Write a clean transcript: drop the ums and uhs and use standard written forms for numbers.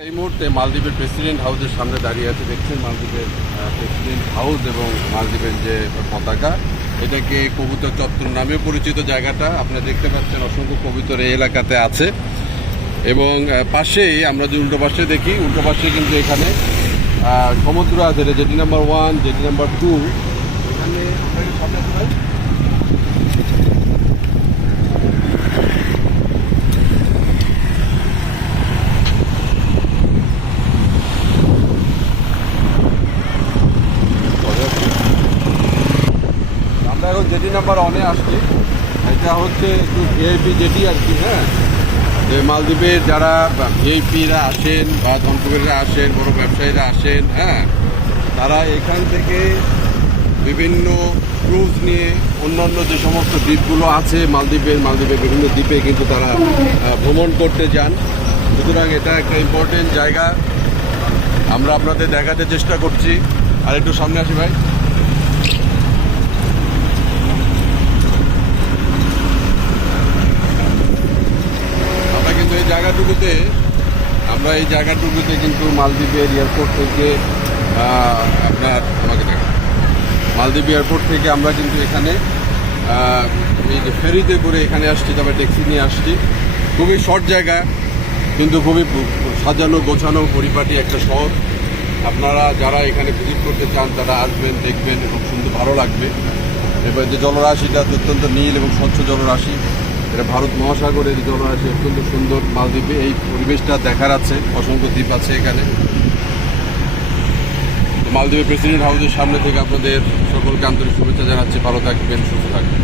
এই মুহূর্তে মালদ্বীপের প্রেসিডেন্ট হাউসের সামনে দাঁড়িয়ে আছে। দেখছেন মালদ্বীপের প্রেসিডেন্ট হাউস এবং মালদ্বীপের যে পতাকা, এটাকে কবুতর চত্বর নামেও পরিচিত। জায়গাটা আপনারা দেখতে পাচ্ছেন, অসংখ্য কবুতর এই এলাকাতে আছে। এবং পাশেই আমরা যে উল্টো পাশে দেখি, উল্টো পাশে কিন্তু এখানে সমুদ্র আছে, জেটি নাম্বার 1, জেটি নাম্বার 2। এখানে সামনে আছে ভাই, আমরা এখন জেটি নাম্বার 1-এ আসছি। এটা হচ্ছে একটু ভিআইপি জেটি আর কি। হ্যাঁ, যে মালদ্বীপের যারা ভিআইপিরা আসেন বা ধনকুবেররা আসেন, বড় ব্যবসায়ীরা আসেন, হ্যাঁ, তারা এখান থেকে বিভিন্ন ক্রুজ নিয়ে অন্যান্য যে সমস্ত দ্বীপগুলো আছে মালদ্বীপের বিভিন্ন দ্বীপে কিন্তু তারা ভ্রমণ করতে যান। সুতরাং এটা একটা ইম্পর্টেন্ট জায়গা, আমরা আপনাদের দেখাতে চেষ্টা করছি। আর একটু সামনে আসি ভাই। কিন্তু এই জায়গাটুকুতে কিন্তু মালদ্বীপের এয়ারপোর্ট থেকে মালদ্বীপ এয়ারপোর্ট থেকে আমরা কিন্তু এখানে এই যে ফেরিতে করে এখানে আসছি, তারপরে ট্যাক্সি নিয়ে আসছি। খুবই শর্ট জায়গা, কিন্তু খুবই সাজানো গোছানো পরিপাটি একটা শহর। আপনারা যারা এখানে ভিজিট করতে চান তারা আসবেন, দেখবেন এবং সুন্দর ভালো লাগবে। এবার যে জলরাশিটা অত্যন্ত নীল এবং স্বচ্ছ জলরাশি, এটা ভারত মহাসাগরের জলরাশি, অত্যন্ত সুন্দর। মালদ্বীপে এই পরিবেশটা দেখার আছে, অসংখ্য দ্বীপ আছে এখানে। মালদ্বীপের প্রেসিডেন্ট হাউসের সামনে থেকে আপনাদের সকলকে আন্তরিক শুভেচ্ছা জানাচ্ছি। ভালো থাকবেন, সুস্থ থাকবেন।